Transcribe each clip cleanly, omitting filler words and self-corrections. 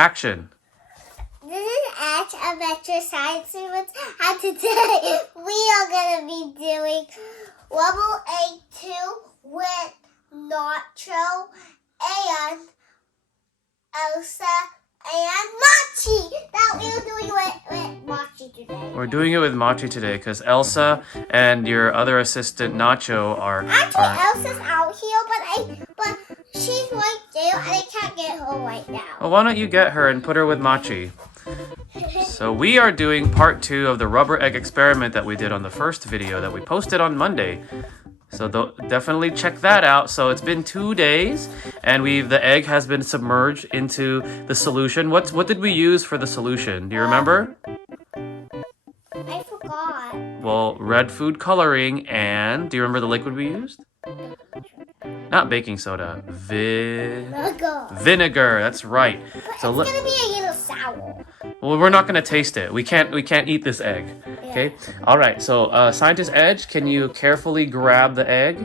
Action. This is Edge Adventure Science Students, and today we are going to be doing level A2 with Nacho and Elsa and Machi. That we're doing with Machi today. We're doing it with Machi today because Elsa and your other assistant Nacho are. Elsa's out here, but she's right there, and I can't get her right now. Well, why don't you get her and put her with Machi? So we are doing part 2 of the rubber egg experiment that we did on the first video that we posted on Monday. So definitely check that out. So it's been 2 days, and the egg has been submerged into the solution. What did we use for the solution? Do you remember? I forgot. Well, red food coloring, and do you remember the liquid we used? Not baking soda. Vinegar. That's right. So it's gonna be a little sour. Well, we're not gonna taste it. We can't eat this egg. Okay. All right. So, Scientist Edge, can you carefully grab the egg?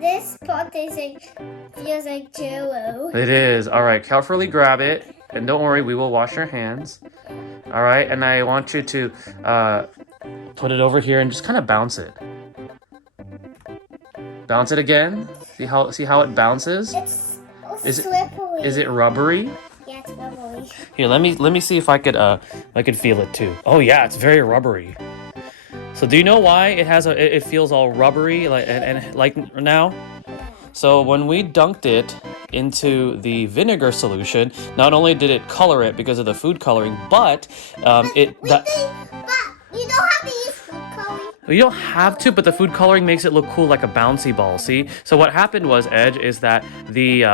This part feels like Jello. It is. All right. Carefully grab it, and don't worry, we will wash our hands. All right. And I want you to put it over here and just kind of bounce it. Bounce it again. See how it bounces? It's slippery. Is it rubbery? Yeah, it's rubbery. Here, let me see if I could feel it too. Oh yeah, it's very rubbery. So do you know why it feels all rubbery like now? So when we dunked it into the vinegar solution, not only did it color it because of the food coloring, but But you don't have to use food coloring. You don't have to, but the food coloring makes it look cool like a bouncy ball, see? So what happened was, Edge, is that the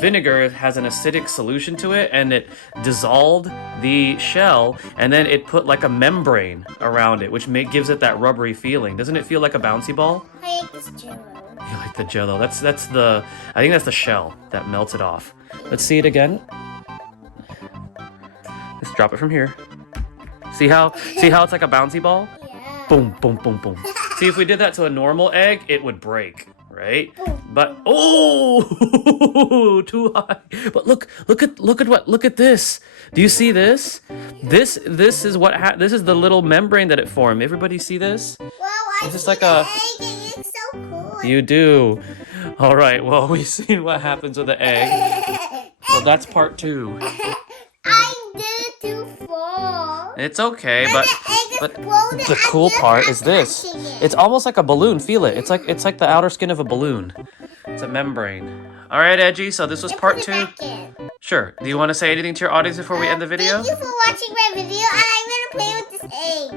vinegar has an acidic solution to it, and it dissolved the shell, and then it put like a membrane around it, which gives it that rubbery feeling. Doesn't it feel like a bouncy ball? I like this Jello. You like the Jello. I think that's the shell that melts it off. Let's see it again. Let's drop it from here. See how it's like a bouncy ball? Yeah. Boom, boom, boom, boom. See, if we did that to a normal egg, it would break, right? Boom. But too high. But look at this. Do you see this? This is this is the little membrane that it formed. Everybody see this? Well, I It's just see like the a- egg, and it's so cool. You do. All right. Well, we've seen what happens with the egg. So that's part 2. I did it too far. It's okay, And but the egg exploded, the and cool you're part is this. touching it. It's almost like a balloon. Feel it. It's like the outer skin of a balloon. It's a membrane. All right, Edgy. So this was And part put 2. it back in. Sure. Do you want to say anything to your audience before we end the video? Thank you for watching my video, and I'm gonna play with this egg.